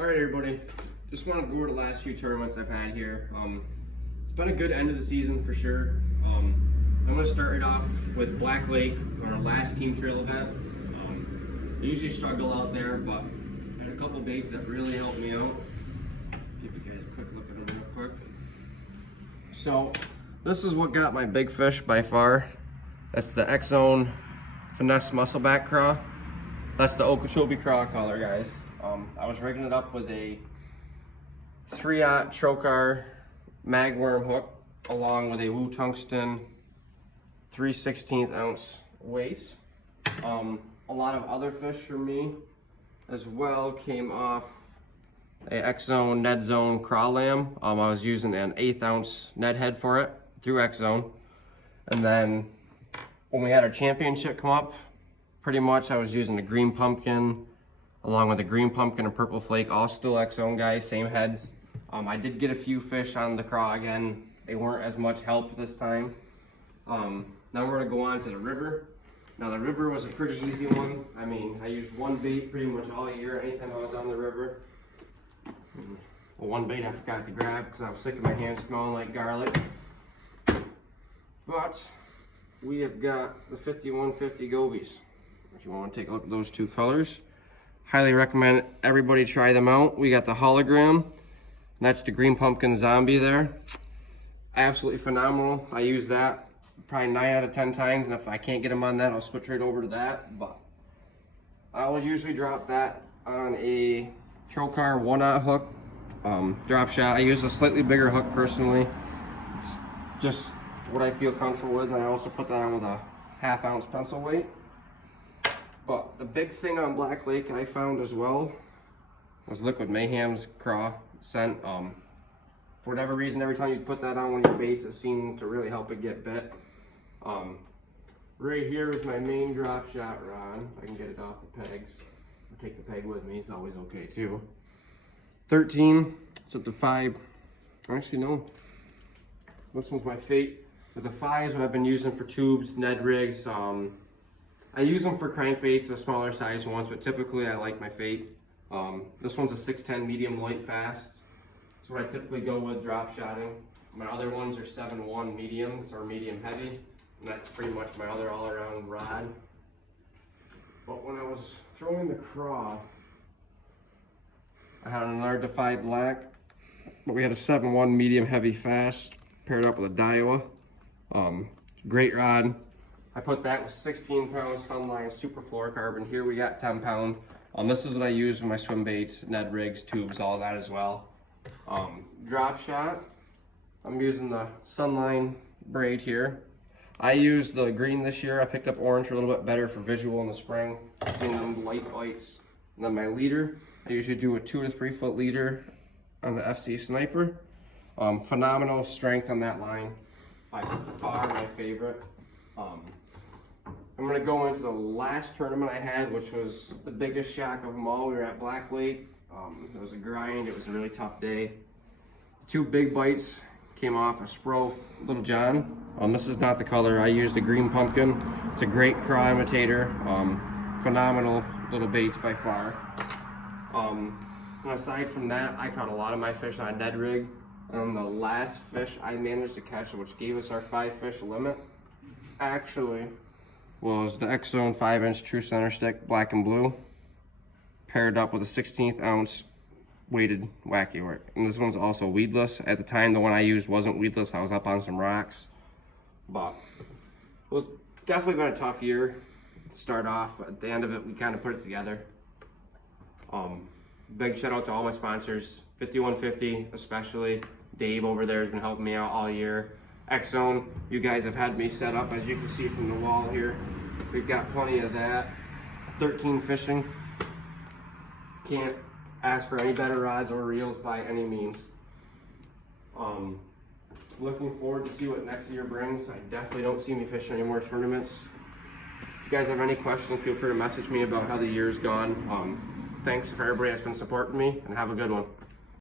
All right, everybody. Just want to go over the last few tournaments I've had here. It's been a good end of the season for sure. I'm going to start it off with Black Lake on our last team trail event. I usually struggle out there, but I had a couple baits that really helped me out. Give you guys a quick look at them real quick. So this is what got my big fish by far. That's the X-Zone Finesse Muscleback Craw. That's the Okeechobee Craw color, guys. I was rigging it up with a 3/0 Trokar magworm hook along with a Wu Tungsten 3/16 ounce weight. A lot of other fish for me as well came off a X-Zone Ned Zone Craw Lamb. I was using an 1/8 ounce Ned head for it through X-Zone. And then when we had our championship come up, pretty much I was using a green pumpkin along with a green pumpkin and purple flake, all still X-Zone guys, same heads. I did get a few fish on the craw again. They weren't as much help this time. Now we're gonna go on to the river. Now the river was a pretty easy one. I mean, I used one bait pretty much all year, anytime I was on the river. Well, one bait I forgot to grab because I was sick of my hands smelling like garlic. But we have got the 5150 gobies. If you want to take a look at those two colors, highly recommend everybody try them out. We got the hologram, and that's the green pumpkin zombie there. Absolutely phenomenal. I use that probably 9 out of 10 times, and if I can't get them on that, I'll switch right over to that. But I will usually drop that on a Trokar 1/0 hook, drop shot. I use a slightly bigger hook personally. It's just what I feel comfortable with, and I also put that on with a 1/2 ounce pencil weight. But the big thing on Black Lake I found as well was Liquid Mayhem's craw scent. For whatever reason, every time you put that on one of your baits, it seemed to really help it get bit. Right here is my main drop shot rod. If I can get it off the pegs. I'll take the peg with me, it's always okay too. 13, it's at the 5. Actually, no. This one's my fate. But the 5 is what I've been using for tubes, Ned rigs. I use them for crankbaits, the smaller size ones, but typically I like my fate. This one's a 610 medium light fast. That's what I typically go with drop shotting. My other ones are 7-1 mediums or medium heavy, and that's pretty much my other all-around rod. But when I was throwing the craw, I had another Defy Black, but we had a 7-1 medium heavy fast paired up with a Daiwa. Great rod. I put that with 16-pound Sunline Super Fluorocarbon. Here we got 10-pound. This is what I use with my swim baits, Ned rigs, tubes, all that as well. Drop shot, I'm using the Sunline braid here. I used the green this year. I picked up orange a little bit better for visual in the spring. Seeing them light bites. And then my leader, I usually do a 2 to 3 foot leader on the FC Sniper. Phenomenal strength on that line. By far my favorite. I'm going to go into the last tournament I had, which was the biggest shock of them all. We were at Black Lake. It was a grind. It was a really tough day. 2 big bites came off a Spro Little John. This is not the color. I used the green pumpkin. It's a great craw imitator. Phenomenal little baits by far. And aside from that, I caught a lot of my fish on a Ned rig. And the last fish I managed to catch, which gave us our 5 fish limit, actually was the X-Zone 5-inch True Center Stick, black and blue, paired up with a 16th ounce weighted wacky work. And this one's also weedless. At the time, the one I used wasn't weedless. I was up on some rocks. But it was definitely been a tough year to start off. At the end of it, we kind of put it together. Big shout out to all my sponsors, 5150 especially. Dave over there has been helping me out all year. X-Zone, you guys have had me set up, as you can see from the wall here. We've got plenty of that. 13 Fishing. Can't ask for any better rods or reels by any means. Looking forward to see what next year brings. I definitely don't see me fishing any more tournaments. If you guys have any questions, feel free to message me about how the year's gone. Thanks for everybody that's been supporting me, and have a good one.